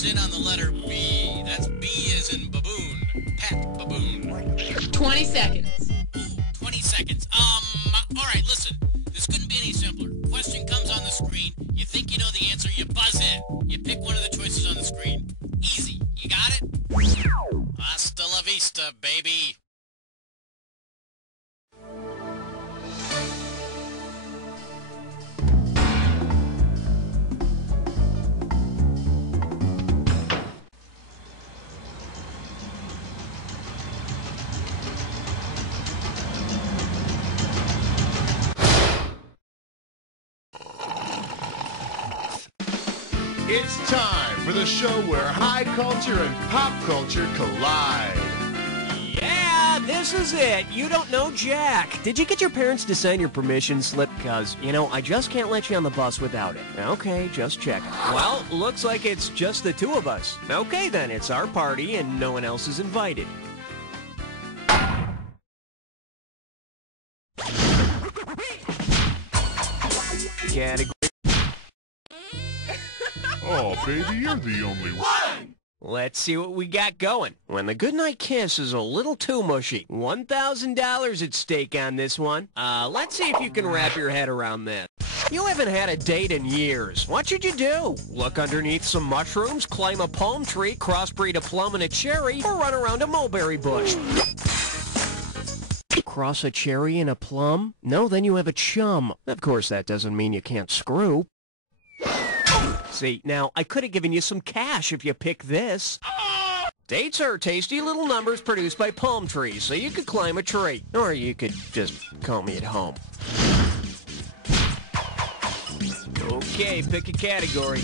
us in on the letter B. That's B as in baboon. Pat baboon. 20 seconds. Ooh, 20 seconds. All right, listen. This couldn't be any simpler. Question comes on the screen. You think you know the answer, you buzz in. You pick one of the choices on the screen. Easy. You got it? Hasta la vista, baby. It's time for the show where high culture and pop culture collide. Yeah, this is it. You don't know Jack. Did you get your parents to sign your permission slip? Because, I just can't let you on the bus without it. Okay, just checking. Well, looks like it's just the two of us. Okay, then, it's our party and no one else is invited. Category. Oh, baby, you're the only one. Let's see what we got going. When the goodnight kiss is a little too mushy. $1,000 at stake on this one. Let's see if you can wrap your head around this. You haven't had a date in years. What should you do? Look underneath some mushrooms, climb a palm tree, crossbreed a plum and a cherry, or run around a mulberry bush? Cross a cherry and a plum? No, then you have a chum. Of course, that doesn't mean you can't screw. See, now, I could have given you some cash if you pick this. Dates are tasty little numbers produced by palm trees, so you could climb a tree. Or you could just call me at home. Okay, pick a category.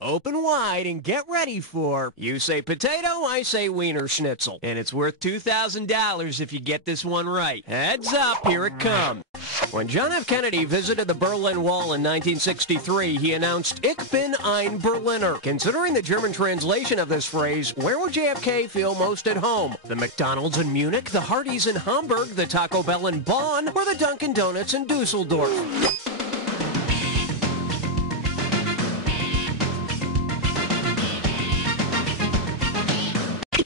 Open wide and get ready for, you say potato, I say wiener schnitzel. And it's worth $2,000 if you get this one right. Heads up, here it comes. When John F. Kennedy visited the Berlin Wall in 1963, he announced, Ich bin ein Berliner. Considering the German translation of this phrase, where would JFK feel most at home? The McDonald's in Munich, the Hardee's in Hamburg, the Taco Bell in Bonn, or the Dunkin' Donuts in Dusseldorf?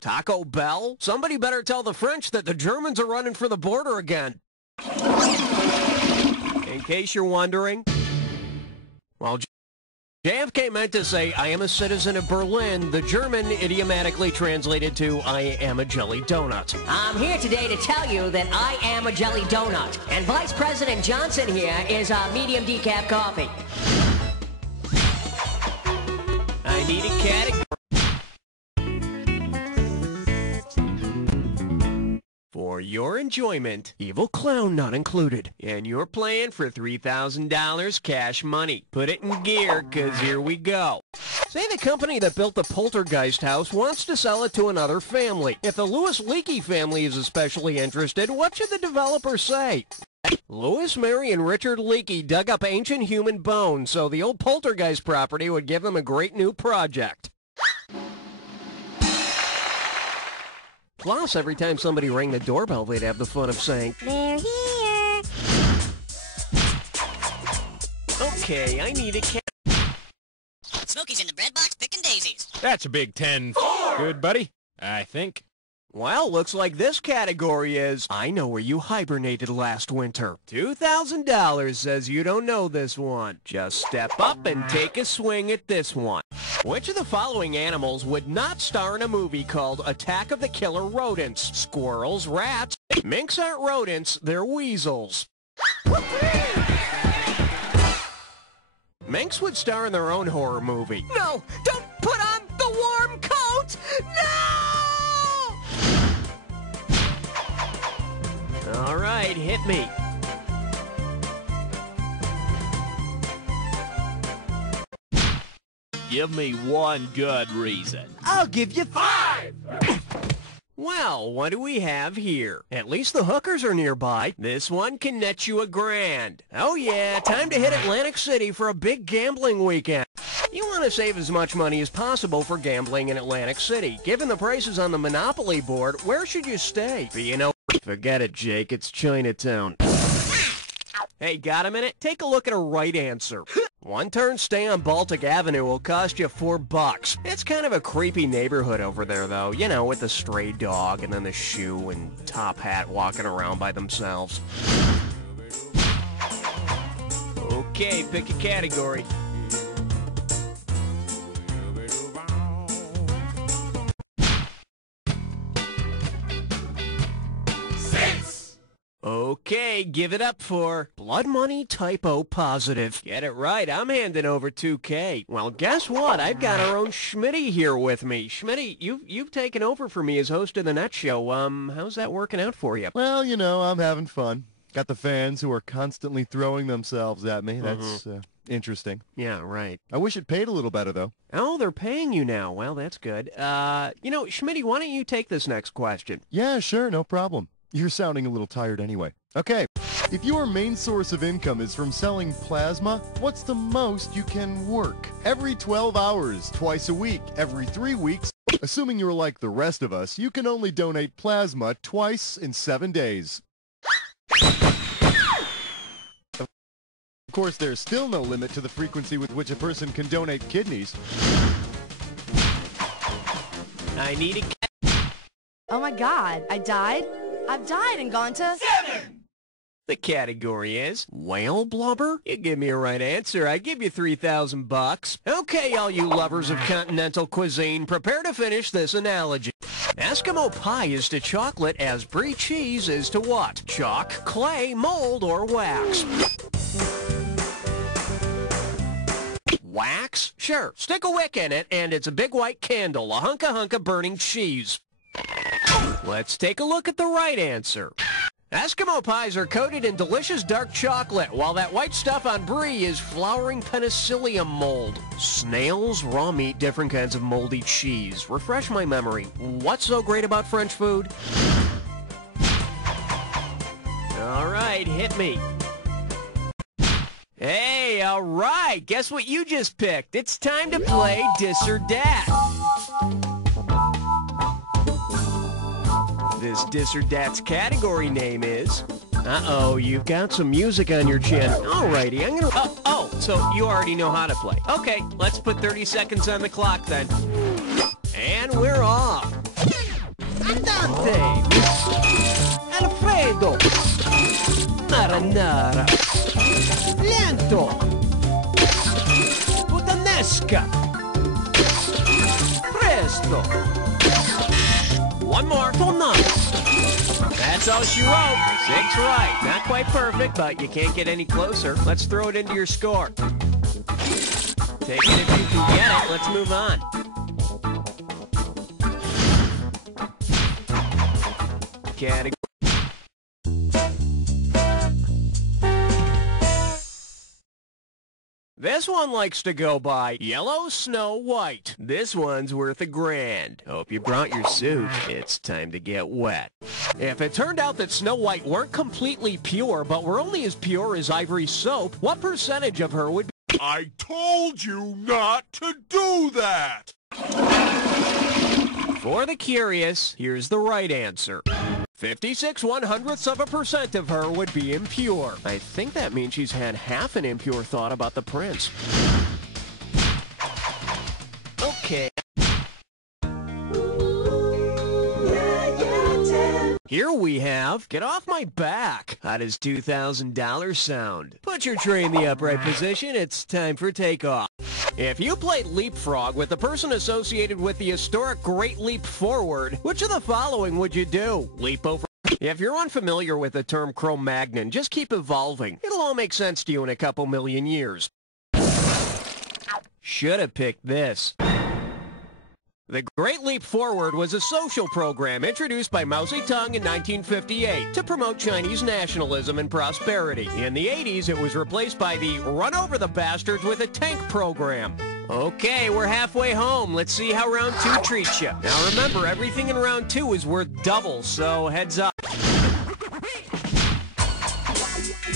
Taco Bell? Somebody better tell the French that the Germans are running for the border again. In case you're wondering, well, JFK meant to say, I am a citizen of Berlin. The German idiomatically translated to, I am a jelly donut. I'm here today to tell you that I am a jelly donut. And Vice President Johnson here is a medium decaf coffee. I need a category. For your enjoyment, Evil Clown not included. And you're playing for $3,000 cash money. Put it in gear, 'cause here we go. Say the company that built the Poltergeist house wants to sell it to another family. If the Louis Leakey family is especially interested, what should the developer say? Louis, Mary, and Richard Leakey dug up ancient human bones, so the old Poltergeist property would give them a great new project. Plus, every time somebody rang the doorbell, they'd have the fun of saying, They're here. Okay, I need a cat. Smokey's in the bread box picking daisies. That's a big 10. Good, buddy. I think. Well, looks like this category is, I know where you hibernated last winter. $2,000 says you don't know this one. Just step up and take a swing at this one. Which of the following animals would not star in a movie called Attack of the Killer Rodents? Squirrels, rats. Minks aren't rodents, they're weasels. Minks would star in their own horror movie. No, don't put on the warm coat. No! All right, hit me. Give me one good reason. I'll give you 5! Well, what do we have here? At least the hookers are nearby. This one can net you $1,000. Oh yeah, time to hit Atlantic City for a big gambling weekend. You want to save as much money as possible for gambling in Atlantic City. Given the prices on the Monopoly board, where should you stay? You know, Forget it, Jake. It's Chinatown. Hey, got a minute? Take a look at a right answer. One turn stay on Baltic Avenue will cost you $4. It's kind of a creepy neighborhood over there, though. You know, with the stray dog and then the shoe and top hat walking around by themselves. Okay, pick a category. Okay, give it up for Blood Money Typo Positive. Get it right, I'm handing over $2K. Well, guess what? I've got our own Schmitty here with me. Schmitty, you've taken over for me as host of the Net Show. How's that working out for you? Well, you know, I'm having fun. Got the fans who are constantly throwing themselves at me. That's interesting. Yeah, right. I wish it paid a little better, though. Oh, they're paying you now. Well, that's good. You know, Schmitty, why don't you take this next question? Yeah, sure, no problem. You're sounding a little tired anyway. Okay, if your main source of income is from selling plasma, what's the most you can work? Every 12 hours, twice a week, every 3 weeks. Assuming you're like the rest of us, you can only donate plasma twice in 7 days. Of course, there's still no limit to the frequency with which a person can donate kidneys. I need a... Oh my god, I died? I've died and gone to... 7! The category is whale blubber? You give me a right answer, I give you $3,000. Okay, all you lovers of continental cuisine, prepare to finish this analogy. Eskimo pie is to chocolate as brie cheese is to what? Chalk, clay, mold, or wax? Wax? Sure, stick a wick in it, and it's a big white candle, a hunka burning cheese. Let's take a look at the right answer. Eskimo pies are coated in delicious dark chocolate, while that white stuff on brie is flowering penicillium mold. Snails, raw meat, different kinds of moldy cheese. Refresh my memory. What's so great about French food? All right, hit me. Hey, all right, guess what you just picked? It's time to play Dis or Dat. This Dis or Dat's category name is... Uh-oh, you've got some music on your chin. Alrighty, I'm gonna... Oh, so you already know how to play. Okay, let's put 30 seconds on the clock then. And we're off. Andante. Alfredo. Marinara. Lento. Puttanesca. Presto. One more. That's all she wrote. 6 right. Not quite perfect, but you can't get any closer. Let's throw it into your score. Take it if you can get it. Let's move on. Category. This one likes to go by Yellow Snow White. This one's worth $1,000. Hope you brought your suit. It's time to get wet. If it turned out that Snow White weren't completely pure, but were only as pure as ivory soap, what percentage of her would be... I told you not to do that! For the curious, here's the right answer. 56/100% of her would be impure. I think that means she's had half an impure thought about the prince. Okay. Here we have, Get Off My Back. How does $2,000 sound? Put your tray in the upright position. It's time for takeoff. If you played Leapfrog with the person associated with the historic Great Leap Forward, which of the following would you do? Leap over... If you're unfamiliar with the term Cro-Magnon, just keep evolving. It'll all make sense to you in a couple million years. Should have picked this. The Great Leap Forward was a social program introduced by Mao Zedong in 1958 to promote Chinese nationalism and prosperity. In the 80s, it was replaced by the Run Over the Bastards with a Tank program. Okay, we're halfway home. Let's see how round 2 treats you. Now remember, everything in round 2 is worth double, so heads up.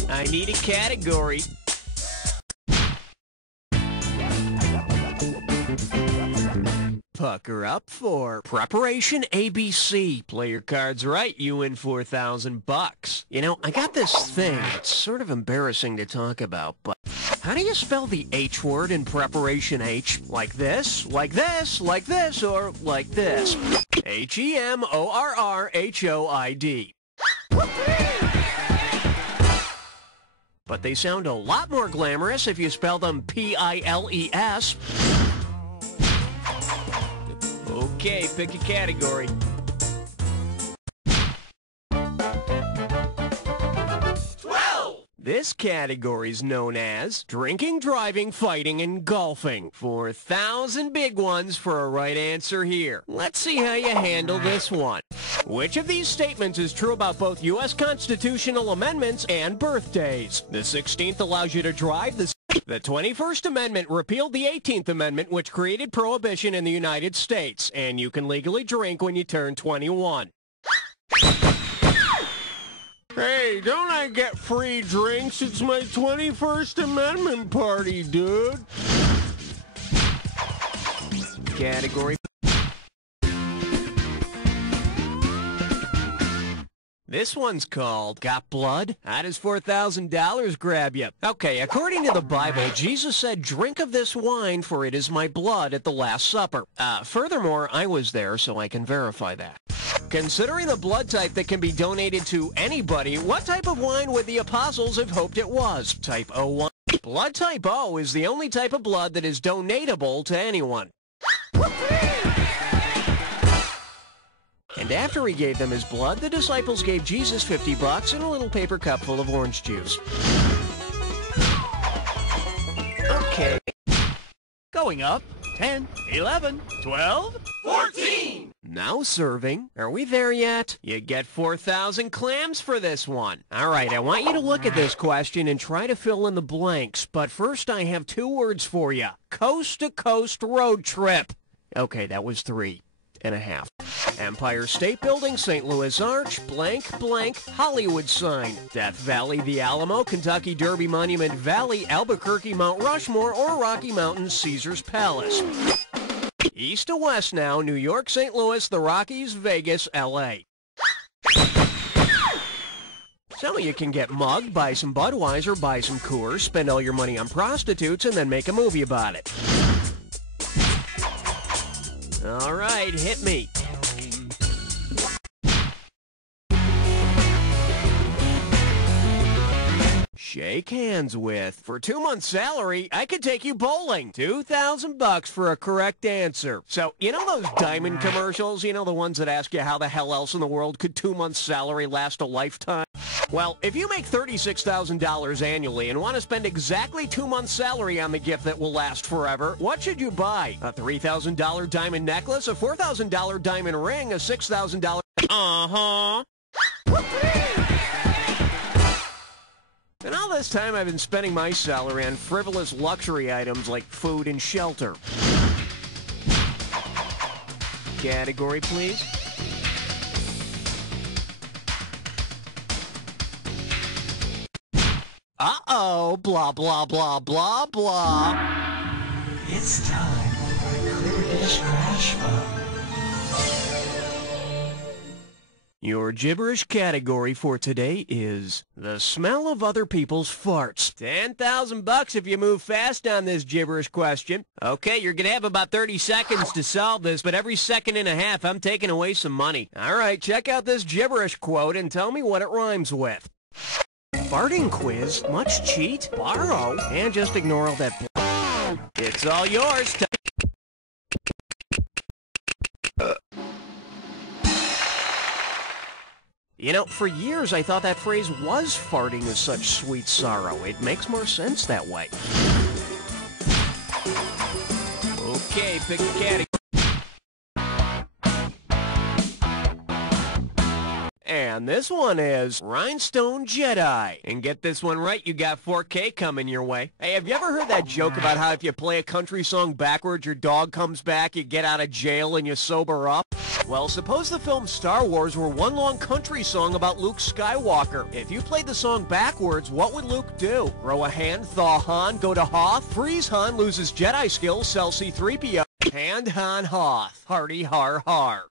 I need a category. pucker up for Preparation ABC. Play your cards right, you win $4,000. You know, I got this thing. It's sort of embarrassing to talk about, but how do you spell the H word in Preparation H? Like this, like this, like this, or like this? H-E-M-O-R-R-H-O-I-D. But they sound a lot more glamorous if you spell them P-I-L-E-S. Okay, pick a category. This category is known as drinking, driving, fighting, and golfing. 4,000 big ones for a right answer here. Let's see how you handle this one. Which of these statements is true about both U.S. constitutional amendments and birthdays? The 16th allows you to drive. The 21st Amendment repealed the 18th Amendment, which created prohibition in the United States, and you can legally drink when you turn 21. Hey, don't I get free drinks? It's my 21st Amendment party, dude. Category. This one's called Got Blood? How does $4,000 grab you? Okay, according to the Bible, Jesus said, drink of this wine, for it is my blood at the Last Supper. Furthermore, I was there, so I can verify that. Considering the blood type that can be donated to anybody, what type of wine would the apostles have hoped it was? Type O wine? Blood type O is the only type of blood that is donatable to anyone. And after he gave them his blood, the disciples gave Jesus $50 and a little paper cup full of orange juice. Okay. Going up. 10, 11, 12, 14! Now serving. Are we there yet? You get 4,000 clams for this one. All right, I want you to look at this question and try to fill in the blanks. But first, I have 2 words for you. Coast-to-coast road trip. Okay, that was 3.5. Empire State Building, St. Louis Arch, blank, blank, Hollywood sign. Death Valley, the Alamo, Kentucky Derby Monument Valley, Albuquerque, Mount Rushmore, or Rocky Mountains, Caesar's Palace. East to west now, New York, St. Louis, the Rockies, Vegas, L.A. So you can get mugged, buy some Budweiser, buy some Coors, spend all your money on prostitutes, and then make a movie about it. All right, hit me. Shake hands with. For 2 months' salary, I could take you bowling. $2,000 for a correct answer. So, you know those diamond commercials? You know, the ones that ask you how the hell else in the world could 2 months' salary last a lifetime? Well, if you make $36,000 annually and want to spend exactly 2 months' salary on the gift that will last forever, what should you buy? A $3,000 diamond necklace, a $4,000 diamond ring, a $6,000... Uh-huh. And all this time, I've been spending my salary on frivolous luxury items like food and shelter. Category, please. Uh-oh, blah, blah, blah, blah, blah. It's time for a Cribbage Crash Fund. Your gibberish category for today is the smell of other people's farts. $10,000 if you move fast on this gibberish question. Okay, you're going to have about 30 seconds to solve this, but every second and a half, I'm taking away some money. All right, check out this gibberish quote and tell me what it rhymes with. Farting quiz, much cheat, borrow, and just ignore all that. It's all yours. You know, for years I thought that phrase was farting is such sweet sorrow. It makes more sense that way. Okay, pick a category. And this one is Rhinestone Jedi. And get this one right, you got 4K coming your way. Hey, have you ever heard that joke about how if you play a country song backwards, your dog comes back, you get out of jail, and you sober up? Well, suppose the film Star Wars were one long country song about Luke Skywalker. If you played the song backwards, what would Luke do? Throw a hand, thaw Han, go to Hoth, freeze Han, loses Jedi skills, sell C-3PO. Hand on Hoth. Hardy har har.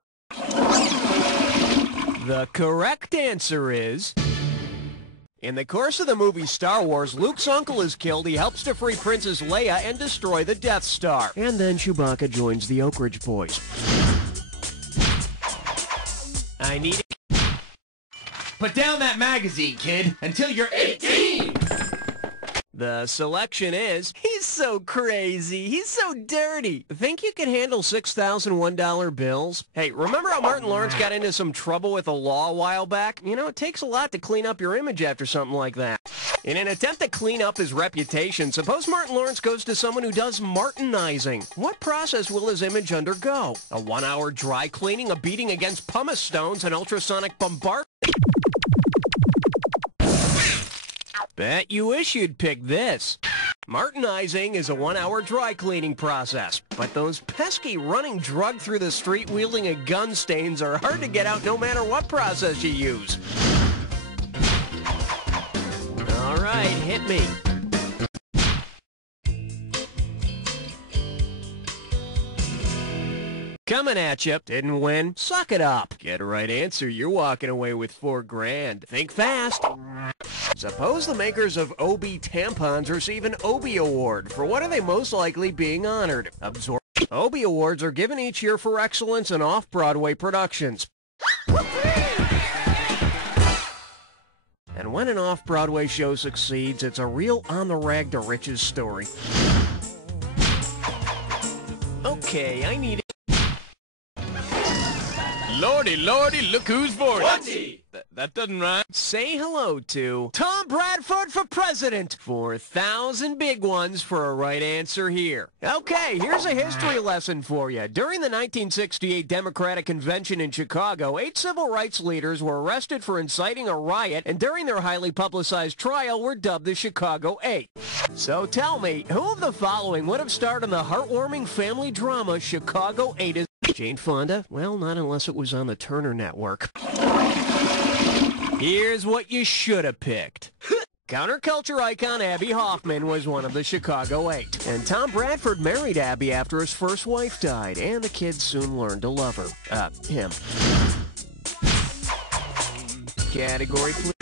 The correct answer is... In the course of the movie Star Wars, Luke's uncle is killed. He helps to free Princess Leia and destroy the Death Star. And then Chewbacca joins the Oak Ridge Boys. I need it. Put down that magazine, kid, until you're 18! The selection is, he's so crazy, he's so dirty. Think you can handle $6,001 bills? Hey, remember how Martin Lawrence got into some trouble with the law a while back? You know, it takes a lot to clean up your image after something like that. In an attempt to clean up his reputation, suppose Martin Lawrence goes to someone who does Martinizing. What process will his image undergo? A 1-hour dry cleaning, a beating against pumice stones, an ultrasonic bombardment? Bet you wish you'd pick this. Martinizing is a 1-hour dry cleaning process, but those pesky running drug through the street wielding a gun stains are hard to get out no matter what process you use. All right, hit me. Coming at you. Didn't win? Suck it up. Get a right answer, you're walking away with $4 grand. Think fast. Suppose the makers of OB tampons receive an Obie Award. For what are they most likely being honored? Obie Awards are given each year for excellence in off-Broadway productions. And when an off-Broadway show succeeds, it's a real on-the-rag-to-riches story. Okay, I need it. Lordy, lordy, look who's 40. That doesn't rhyme. Say hello to Tom Bradford for president. 4,000 big ones for a right answer here. Okay, here's a history lesson for you. During the 1968 Democratic Convention in Chicago, 8 civil rights leaders were arrested for inciting a riot, and during their highly publicized trial were dubbed the Chicago 8. So tell me, who of the following would have starred in the heartwarming family drama Chicago 8 is... Jane Fonda? Well, not unless it was on the Turner Network. Here's what you should have picked. Counterculture icon Abby Hoffman was one of the Chicago 8. And Tom Bradford married Abby after his first wife died, and the kids soon learned to love her. Him. Category, please.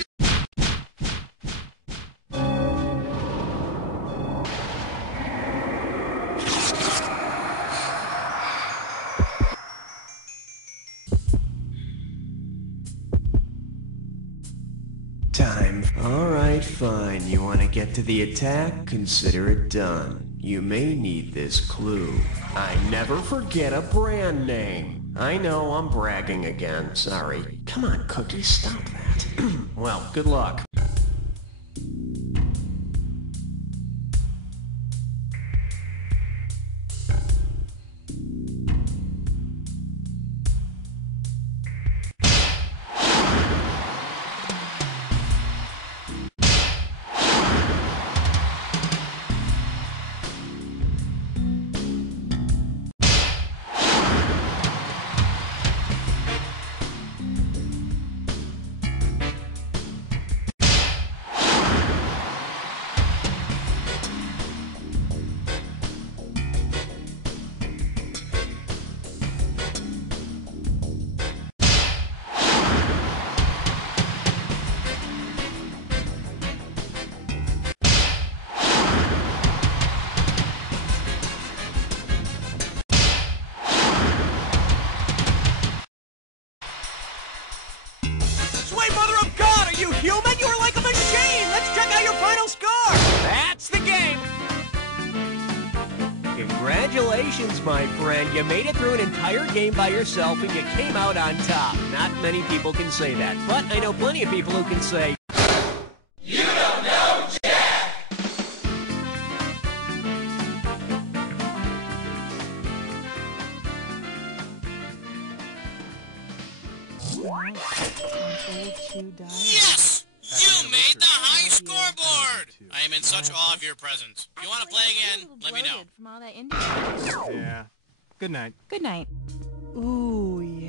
Time. Alright, fine. You want to get to the attack? Consider it done. You may need this clue. I never forget a brand name. I know, I'm bragging again. Sorry. Come on, Cookie, stop that. Well, good luck. Sweet mother of God, are you human? You're like a machine! Let's check out your final score! That's the game! Congratulations, my friend. You made it through an entire game by yourself and you came out on top. Not many people can say that, but I know plenty of people who can say, You don't know Jack! Yes! You made the high scoreboard! I am in such awe of your presence. If you want to play again, let me know. Yeah. Good night. Good night. Ooh, yeah.